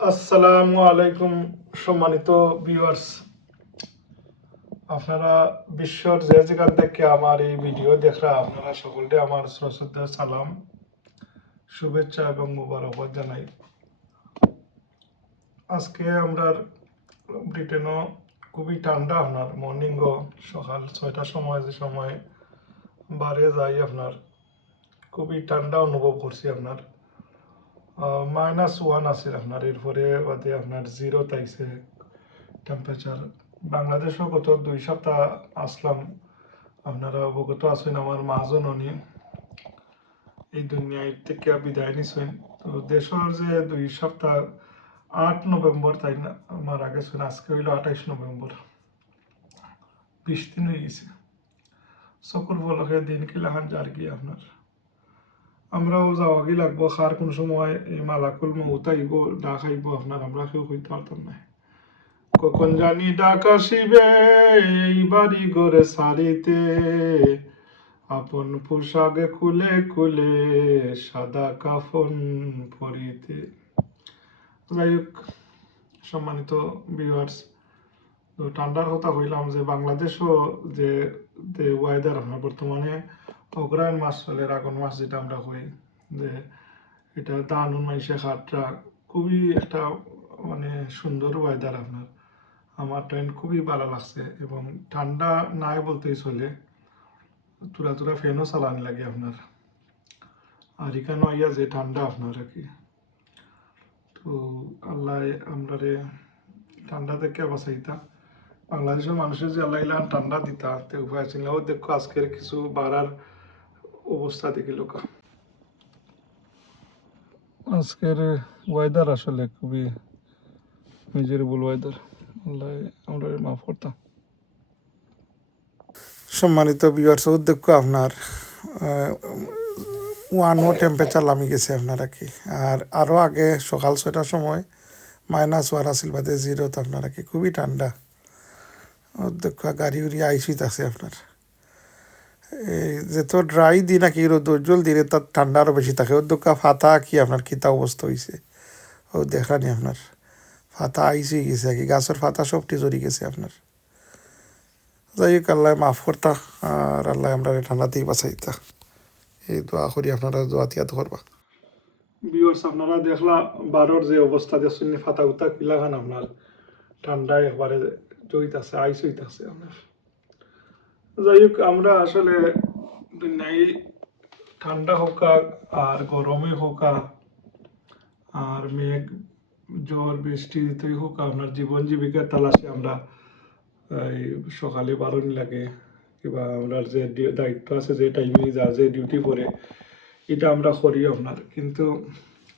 আসসালামু আলাইকুম সম্মানিত ভিউয়ার্স, আপনারা বিশ্বর যে যেখান থেকে আমার এই ভিডিও দেখা আপনারা সকলকে আমার সশ্রদ্ধ সালাম, শুভেচ্ছা এবং মোবারকবাদ জানাই। আজকে আমরা ব্রিটেনও খুবই ঠান্ডা, আপনার মর্নিং সকাল 6টার সময় যে সময় বারে যাই আপনার খুবই ঠান্ডা অনুভব করছি। আপনার -1 আছে, আপনার এরপরে বাদে আপনার 0 তাইছে টেম্পারেচার। বাংলাদেশও গত 2 সপ্তাহ আসলাম, আপনারা অবগত আছেন আমার মহাজননী এই দুনিয়ায় থেকে বিদায় নিছেন। তো দেশের যে 2 সপ্তাহ 8 নভেম্বর তাই না মারা গেছেন, আজকে হইল 28 নভেম্বর, 20 দিন হয়ে গেছে। চকুর পলকে দিন কিলাহান যার কি আপনার আমরাও যাওয়াগি লাগবো, খার কোন সময় এই মালাকুল মউত আইব, ডাক আইব আপনার, আমরা কেউ হইতে পারতাম না। কখন জানি ডাক আসিবে এই বাড়ি ঘরে সারিতে, আপন পোশাকে খুলে খুলে সাদা কাফন পরিতে। যাই হোক সম্মানিত ভিউয়ার্স, তো ঠান্ডার কথা হইলাম যে বাংলাদেশও যে ওয়েদার আমরা বর্তমানে অগ্রায়ণ মাস চলে, আগুন মাস যেটা আমরা হই, যে এটা দানুন মাইসে খাটটা খুবই একটা মানে সুন্দর ওয়েদার আপনার। আমার ট্রেন খুবই ভালো লাগছে এবং ঠান্ডা নাই বলতেই চলে, তুরা তুরা ফ্যানও চালানি লাগে আপনার। আর এখানে আইয়া যে ঠান্ডা আপনার আর কি, তো আল্লাহ আমরা ঠান্ডা থেকে বাঁচাইতা। বাংলাদেশের মানুষের যে আল্লাহ ইলান ঠান্ডা দিতা তে উপায় ছিল। দেখো আজকের কিছু বাড়ার অবস্থা দেখি লোক, আজকের ওয়েদার আসলে খুবই মিজারেবল ওয়েদার। আল্লাহ আমরা মাফ করতাম। সম্মানিত ভিউয়ার্স, দেখো আপনার 1 টেম্পারেচার নামি গেছে আপনারা কি। আর আরও আগে সকাল 6টার সময় -1 আসিল, বাদে 0 আপনারা কি, খুবই ঠান্ডা। দেখো গাড়ি উড়ি আইসিত আছে আপনার। এই যেত ড্রাই দিন নাকি রোদ্দুর দিনে তার ঠান্ডা আরও বেশি থাকে। ওর দোকা ফাতা কি আপনার কিতা অবস্থা হয়েছে ও দেখানি আপনার, ফাতা আইসি গেছে আর কি, গাছের ফাতা সবটি জড়ি গেছে আপনার। যাই হোক আল্লাহ মাফ করতা আর আল্লাহ আমরা ঠান্ডাতেই বাঁচাইতা, এই দোয়া করি আপনারা দোয়া তিয়াত করবা। ভিউয়ার্স আপনারা দেখলা বারোর যে অবস্থা দেখছেন, ফাতা উতা কিলাখান আপনার ঠান্ডায় একবারে জইতাছে, আইস হইতাছে আপনার। যাই হোক আমরা আসলে দুনিয়ায় ঠান্ডা হোক আর গরমে হোক আর মেঘ ঝড় বৃষ্টিতেই হোক, আপনার জীবন জীবিকার তালাশে আমরা এই সকালে বারোনি লাগে, কিংবা আমরা যে দায়িত্ব আছে যে টাইমে যা যে ডিউটি করে এটা আমরা করি আপনার। কিন্তু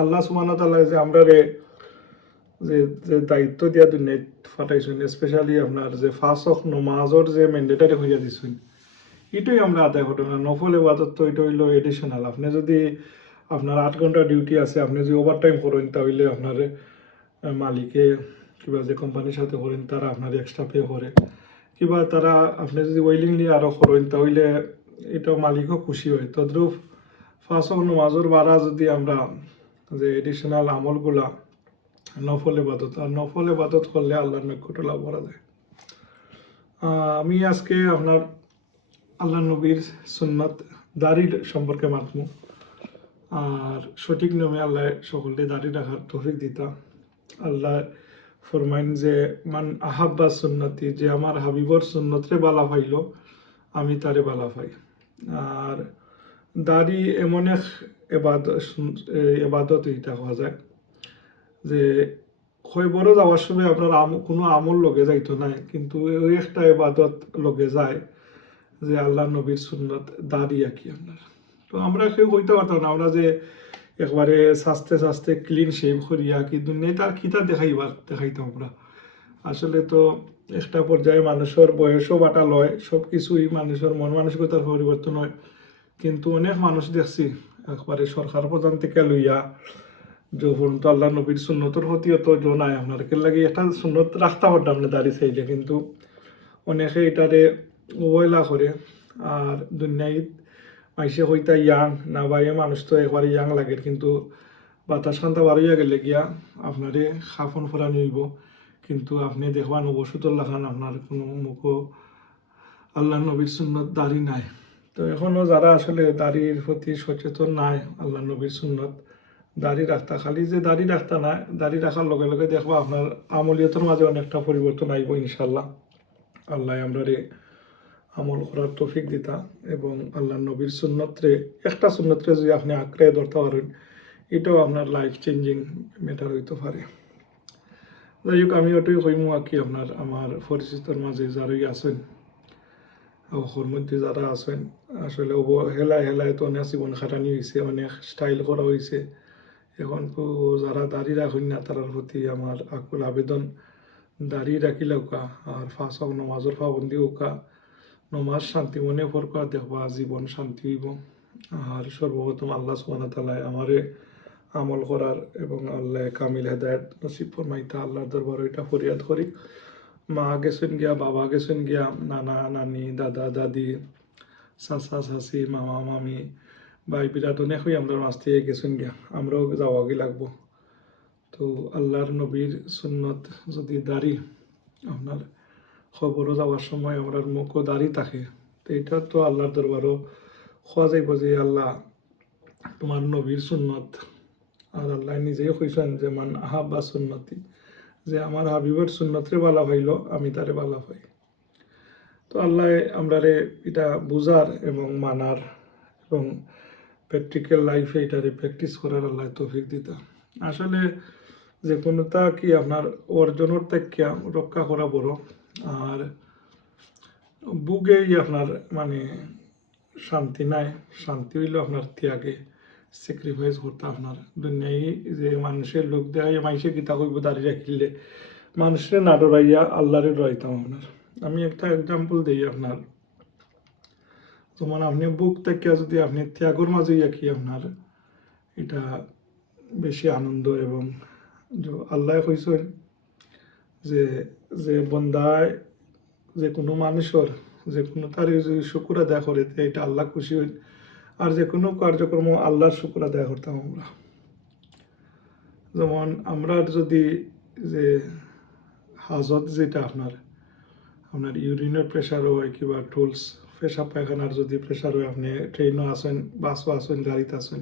আল্লাহ সুবহানাহু ওয়া তাআলা যে আমরা যে যে দায়িত্ব দিয়া দুনিয়ায় ফাটাইছেন, স্পেশালি আপনার যে 5 ওয়াক্ত নমাজর যে ম্যান্ডেটারি হইয়া দিছেন, এটাই আমরা আদায় করতে না। নফল ইবাদত তো এটা হইলো এডিশনাল। আপনি যদি আপনার 8 ঘন্টা ডিউটি আছে, আপনি যদি ওভার টাইম করেন তাহলে আপনার মালিকে কিংবা যে কোম্পানির সাথে করেন তারা আপনার এক্সট্রা পে করে, কিংবা তারা আপনি যদি ওয়েলিংলি আরও করেন তাহলে এটা মালিকও খুশি হয়। তদ্রুপ 5 ওয়াক্ত নমাজর বাড়া যদি আমরা যে এডিশনাল আমলগুলা নফল ইবাদত, আর নফল ইবাদত করলে আল্লাহর নৈকট্য লাভ করা যায়। আমি আজকে আপনার আল্লাহ নবীর সুন্নত দাড়ি সম্পর্কে মাতমু, আর সঠিক নিয়মে আল্লাহ সকলকে দাড়ি রাখার তৌফিক দিতা। আল্লাহ ফরমাইন যে মান আহাব্বা সুন্নতি, যে আমার হাবিবর সুন্নতরে বালা পাইল আমি তারে বালা পাই। আর দাড়ি এমন এক এবাদত এটা হওয়া যায় যে বড় যাওয়ার সময় আপনার কোনো আমল লগে যাইতো নাই, কিন্তু ওই একটা এবাদত লগে যায় যে আল্লাহ নবীর সুন্নত দাড়ি আঁকি আপনার। তো আমরা কেউ কইতে পারতাম না আমরা যে একবারে সাস্তে সাস্তে ক্লিন শেভ করিয়া কি দুনিয়ায় তার খিতা দেখাইতাম আমরা। আসলে তো একটা পর্যায়ে মানুষের বয়সও বাটা লয়, সব কিছুই মানুষের মন মানসিকতার পরিবর্তন হয়। কিন্তু অনেক মানুষ দেখছি একবারে সরকার প্রধান থেকে লইয়া যখন তো আল্লাহ নবীর সুন্নতর প্রতি অত জো নাই আপনার, লাগে একটা সুন্নত রাখতে পারতাম না দাঁড়িয়ে চাইলে, কিন্তু অনেকে এটারে অবহেলা করে। আর দুনিয়ায় মাইসে হইতা ইয়াং না, বা মানুষ তো একবারে ইয়াং লাগে, কিন্তু বাতাস খান্তা বাড়িয়া গেলে গিয়া আপনারে খাফন ফোরানি হইব, কিন্তু আপনি দেখবান ওষুধল্লা খান আপনার কোনো মুখও আল্লাহ নবীর সুন্নত দাড়ি নাই। তো এখনও যারা আসলে দাড়ির প্রতি সচেতন নাই, আল্লাহ নবীর সুন্নত দাড়ি রাখতা, খালি যে দাড়ি রাখতা না, দাড়ি রাখার লগে লগে দেখবা আপনার আমলিয়তের মাঝে অনেকটা পরিবর্তন আইব ইনশাল্লাহ। আল্লাহ আমরা আমল করার তৌফিক দিতা, এবং আল্লাহ নবীর সুন্নতরে একটা সুন্নতরে যদি আপনি আঁকড়ে ধরতে পারেন, এটাও আপনার লাইফ চেঞ্জিং ম্যাটার হইতে পারে। যাই হোক, আমি ওটাই কইমু আর কি, আপনার আমার পরিচিতর মাঝে যারাই আছেন, ওর মধ্যে যারা আছেন আসলে হেলায় হেলায় তো অনেক জীবন খাটানি হয়েছে, অনেক স্টাইল করা হয়েছে। এখন তো যারা দাড়ি রাখেন না তার প্রতি আমার আকুল আবেদন, দাড়ি রাখিলে ওকা আর ফাঁস নমাজের পাবন্দি ওকা, নমাজ শান্তি মনে ফরকা, দেখবা জীবন শান্তি হইব। আর সর্বপ্রথম আল্লাহ সুবহানাহু ওয়া তাআলা আমারে আমল করার এবং আল্লাহ কামিল হেদায়েত নসিব ফরমাইতা, আল্লাহর দরবারে এটা ফরিয়াদ করি। মা গেছেন গিয়া, বাবা গেছেন গিয়া, নানা নানি, দাদা দাদি, চাচা চাচি, মামা মামি, ভাই বিরাট অনেক হয়ে আমরা মাছ থেকে গেছেন গিয়া, আমরাও যাওয়াগি লাগবো। তো আল্লাহর নবীর সুন্নত যদি দাড়ি আপনার খবরও যাওয়ার সময় আমরা মুখও দাড়ি থাকে, তো এটা তো আল্লাহর দরবারও খোয়া যাইব যে আল্লাহ তোমার নবীর সুন্নত। আর আল্লাহ নিজেই কইছেন যে মান আহাব্বা সুন্নতি, যে আমার হাবিবের সুন্নতরে বালা পাইল আমি তারে বালা পাই। তো আল্লাহ আমরারে এটা বুঝার এবং মানার এবং প্র্যাকটিক্যাল লাইফে এটারে প্র্যাকটিস করার আল্লাহ তৌফিক দিতা। আসলে যে কোনোটা কি আপনার অর্জনের থেকে রক্ষা করা বড়, আর বুকেই আপনার মানে শান্তি নাই। শান্তি হইল আপনার ত্যাগে, স্যাক্রিফাইস করতে আপনার দুনিয়ায়, যে মানুষের লোক দেখাই মানুষে গীতা কইব দাঁড়িয়ে রাখিলে মানুষের না ডরাইয়া আল্লাহরে ডরাইতাম আপনার। আমি একটা এক্সাম্পল দিই আপনার, যেমন আপনি বুক থেকে যদি আপনি ত্যাগর মাঝে কি আপনার এটা বেশি আনন্দ, এবং আল্লাহ কইছেন যে যে বন্দায় যে কোনো মানুষের যে কোনো তার যদি শুকুর আদায় করে এটা আল্লাহ খুশি হইন। আর যে কোনো কার্যক্রম আল্লাহর শুকুর আদায় করতাম আমরা। যেমন আমরা যদি যে হাজত যেটা আপনার আপনার ইউরিনের প্রেশার হয় কিংবা টুলস পেশাব পায়খানার যদি প্রেশার হয়, আপনি ট্রেনও আসেন, বাসও আসেন, গাড়িতে আসেন,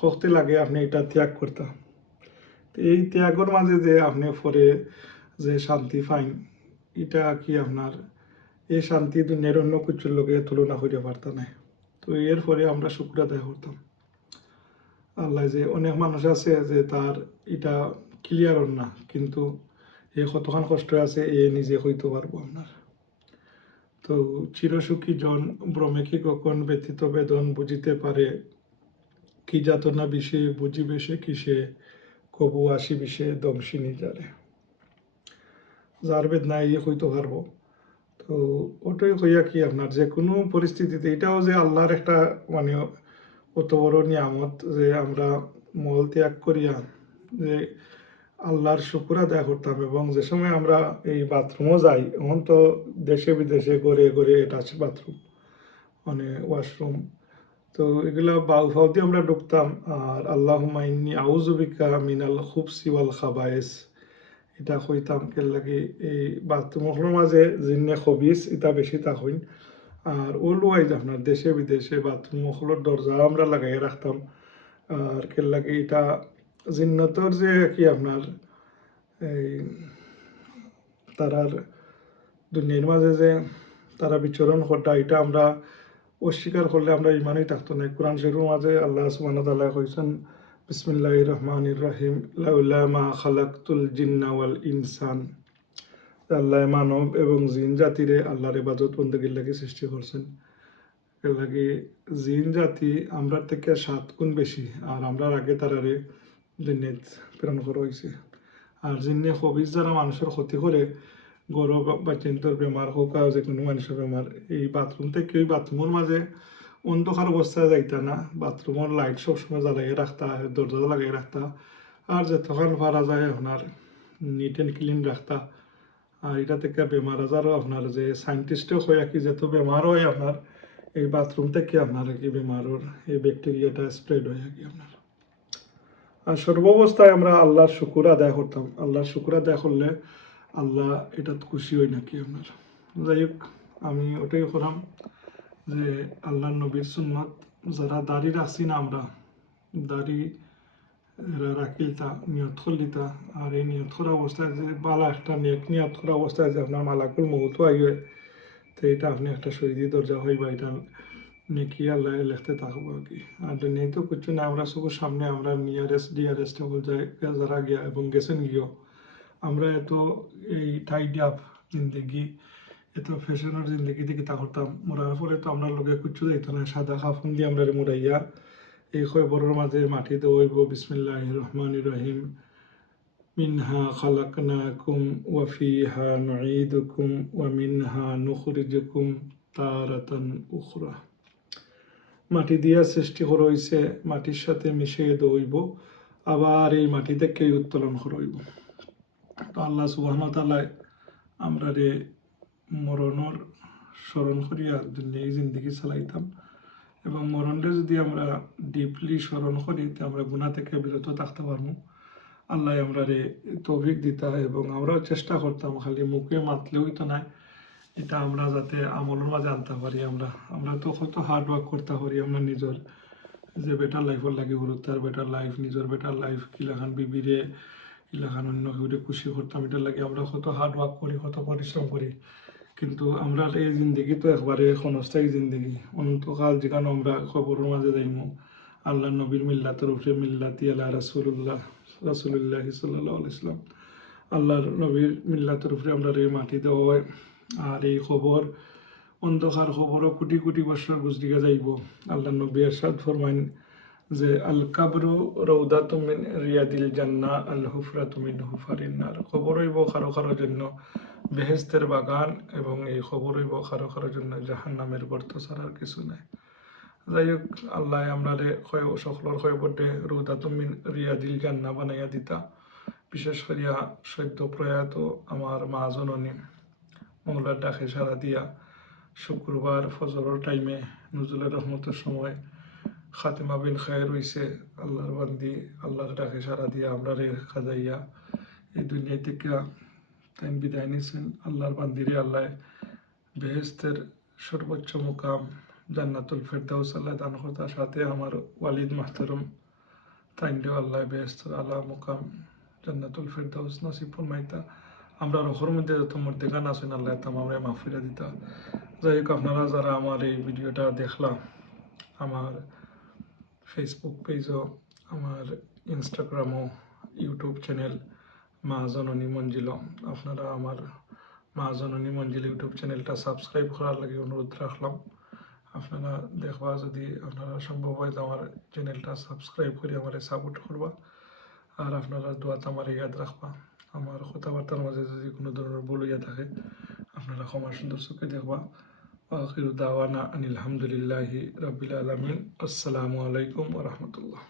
কখতে লাগে আপনি এটা ত্যাগ করতাম। এই ত্যাগের মাঝে যে আপনি পরে যে শান্তি পাইন, এটা কি আপনার এই শান্তি দুনিয়ার অন্য কিছুর লোকে তুলনা করিতে পারতাম না। তো এর পরে আমরা শুক্র আদায় করতাম। আল্লাহ যে অনেক মানুষ আছে যে তার এটা ক্লিয়ার না, কিন্তু এ কতখান কষ্ট আছে এ নিজে হইতে পারবো আপনার। তো চিরসুখী জন ভ্রমে কি কখন ব্যতীত বেদন বুঝিতে পারে, কি যাতনা বিষে বুঝিবে সে কিসে, কবু আসি বিষে দংশিনী যারে। যার বেদনা ইয়ে হইতে পারবো। তো ওটাই হইয়া কি আপনার যে কোনো পরিস্থিতিতে, এটাও যে আল্লাহর একটা মানে অত বড় নিয়ামত যে আমরা মল ত্যাগ করিয়া যে আল্লাহর শুকুর আদায় করতাম। এবং যে সময় আমরা এই বাথরুমও যাই, এখন তো দেশে বিদেশে গড়ে গড়ে এটা আছে বাথরুম মানে ওয়াশরুম, তো এগুলা বাউফাউ দিয়ে আমরা ঢুকতাম। আর আল্লাহুম্মা ইন্নী আউযু বিকা মিনাল খুবসি ওয়াল খাবায়েস, এটা কইতাম কে লাগে এই বাথরুমের মাঝে জিন্নে খবিস এটা বেশি থাকুন। আর অলওয়াইজ আপনার দেশে বিদেশে বাথরুম মহলের দরজা আমরা লাগাই রাখতাম। আর কে লাগে এটা জিন্নতর যে কি আপনার এই তারার দুনিয়ার মাঝে যে তারা বিচরণ ঘটা, এটা আমরা অস্বীকার করলে আমরা ইমানই থাকতো না। কোরআন শরীফের মাঝে আল্লাহ সুবহানাহু ওয়া তাআলা কইছেন বিসমিল্লাহির রহমানির রহিম লাউলা মা খালাকতুল জিন্না ওয়াল ইনসান, আল্লাহ মানব এবং জিন জাতিরে আল্লাহর ইবাদত বন্দেগীর লাগি সৃষ্টি করছেন। এর লাগে জিন জাতি আমরা থেকে 7 গুণ বেশি, আর আমরা আগে তারারে দুনিয়াত প্রেরণ করা হয়েছে। আর জিন্নে খবিজ যারা মানুষের ক্ষতি করে, গরব বা চিন্তর বেমার হোক আর যে কোনো মানুষের বেমার, এই বাথরুম থেকে ওই বাথরুমের মাঝে অন্ধকার অবস্থায় যাইতা না, বাথরুমের লাইট সবসময় জ্বালাই রাখতা, দরজা লাগাই রাখতা, আর যতক্ষণ পারা যায় আপনার নিট অ্যান্ড ক্লিন রাখতা। আর এটা থেকে বেমার আজারও আপনার যে সায়েন্টিস্টও হয় কি যত বেমার হয় আপনার এই বাথরুম থেকে আপনার কি বেমারের এই ব্যাকটেরিয়াটা স্প্রেড হয় কি আপনার। আর সর্বাবস্থায় আমরা আল্লাহর শুকুর আদায় করতাম। আল্লাহর শুকুর আদায় করলে আল্লাহ এটা খুশি হয় নাকি আপনার। যাই হোক, আমি ওটাই করাম যে আল্লাহ নবীর সুন্নত যারা দাড়ি রাখছি না, আমরা দাড়ি রাখিলতা নিয়ত করলিতা, আর এই নিয়ত করা অবস্থায় যে বালা একটা নিয়ত করা অবস্থায় যে আপনার মালাকুল মৌত আইয়ে, তো এটা আপনি একটা শহীদি দরজা হইবা, এটা নেকি আল্লাহ লিখতে থাকবো আর কি। আর দুনিয়ায় তো কিছু না, আমরা সবার সামনে আমরা নিয়ারেস্ট ডিয়ারেস্ট হল যায় যারা গিয়া এবং গেছেন গিয়েও, আমরা এত এই টাইড আপ জিন্দগি, এত ফ্যাশনের জিন্দগি থেকে তা করতাম, মরার ফলে তো আমরা লোকে কিচ্ছু দিত না, সাদা কাফন দিয়ে আমরা মুড়াইয়া এই খবরের মাঝে মাটিতে ওইব বিসমিল্লাহির রহমানির রহিম, মিনহা খালাকনাকুম ওয়া ফিহা নুঈদুকুম ওয়া মিনহা নুখরিজুকুম তারাতান উখরা। মাটি দিয়া সৃষ্টি করা হইছে, মাটির সাথে মিশিয়ে দইব, আবার এই মাটি থেকে উত্তোলন করা হইব। তো আল্লাহ সুবহানাহু ওয়া তাআলা আমরা রে মরণর স্মরণ করিয়া দুনিয়ায় জিন্দগি চালাইতাম, এবং মরণরে যদি আমরা ডিপলি স্মরণ করি তো আমরা গুনাহ থেকে বিরত থাকতে পারবো। আল্লাহ আমরা রে তৌফিক দিতা, এবং আমরাও চেষ্টা করতাম খালি মুখে মাতলেও তো নাই, এটা আমরা যাতে আমলের মাঝে আনতে পারি। আমরা তো কত হার্ড ওয়ার্ক করতে পারি আমরা নিজের যে বেটার লাইফের লাগে হলো, তার বেটার লাইফ, নিজের বেটার লাইফ, কিলাখান বিবিরে কিলাখান অন্য কেউ খুশি করতাম, এটার লাগে আমরা কত হার্ড ওয়ার্ক করি, কত পরিশ্রম করি। কিন্তু আমরা এই জিন্দগি তো একবারে ক্ষণস্থায়ী জিন্দগি, অনন্তকাল যেখানে আমরা খবরের মাঝে যাইমু আল্লাহ নবীর মিল্লাতের উপরে, মিল্লাতি আল্লাহ রাসূলুল্লাহ সাল্লাল্লাহু আলাইহি ওয়াসাল্লাম, আল্লাহর নবীর মিল্লাতের উপরে আমরা এই মাটি দেওয়া হয়। আর এই খবর অন্ধকার খবরও কোটি কোটি বছর গুজরিয়া যাইব। আল্লাহ নবী ইরশাদ ফরমাইন যে আল কাবরু রৌদাতুম মিন রিয়াদিল জান্নাহ আল হুফরাতু মিন হুফারিন নার। খবর হইব কারো কারোর জন্য বেহেশতের বাগান, এবং এই খবর হইব কারো কারোর জন্য জাহান্নামের গর্ত ছাড়া আর কিছু নাই। যাই হোক, আল্লাহ আমরারে সকলের খবরটে রৌদাতুম মিন রিয়াদিল জান্নাহ বানাইয়া দিতা। বিশেষ করিয়া সদ্য প্রয়াত আমার মা জননী মৌলার ডাকে সারা দিয়া শুক্রবার ফজরের টাইমে নজরুলের রহমতের সময় খাতেমা বিল খায়ের হইছে। আল্লাহর বান্দি আল্লাহর ডাকে সারা দিয়া আমরা রে খাজাইয়া এই দুনিয়া থেকে তাই বিদায় নিয়েছেন। আল্লাহর বান্দিরে আল্লাহ বেহেস্তের সর্বোচ্চ মুকাম জান্নাতুল ফেরদাউস আল্লাহ দান করতা, সাথে আমার ওয়ালিদ মাহতারম তাইন্ডেও আল্লাহ বেহেস্তের আলা মুকাম জান্নাতুল ফেরদাউস নসিব ফরমাইতা। আমরা রহর মধ্যে যত মর্দেগান আছেন আল্লাহ তামামে মাফিরা দিতা। যাই হোক, আপনারা যারা আমার এই ভিডিওটা দেখলাম, আমার ফেসবুক পেজও, আমার ইনস্টাগ্রামও, ইউটিউব চ্যানেল মা জননী মঞ্জিল, আপনারা আমার মা জননী মঞ্জিল ইউটিউব চ্যানেলটা সাবস্ক্রাইব করার লাগে অনুরোধ রাখলাম। আপনারা দেখবা, যদি আপনারা সম্ভব হয় তো আমার চ্যানেলটা সাবস্ক্রাইব করে আমার সাপোর্ট করবা, আর আপনারা দোয়াত আমার ইয়াদ রাখবা। আমার কথাবার্তার মাঝে যদি কোনো ধরনের ভুল হইয়া থাকে আপনারা ক্ষমা সুন্দর চোখে দেখবা। আখিরু দাওয়ানা আনিল হামদুলিল্লাহি রাব্বিল আলামিন। আসসালামু আলাইকুম ওয়া রাহমাতুল্লাহ।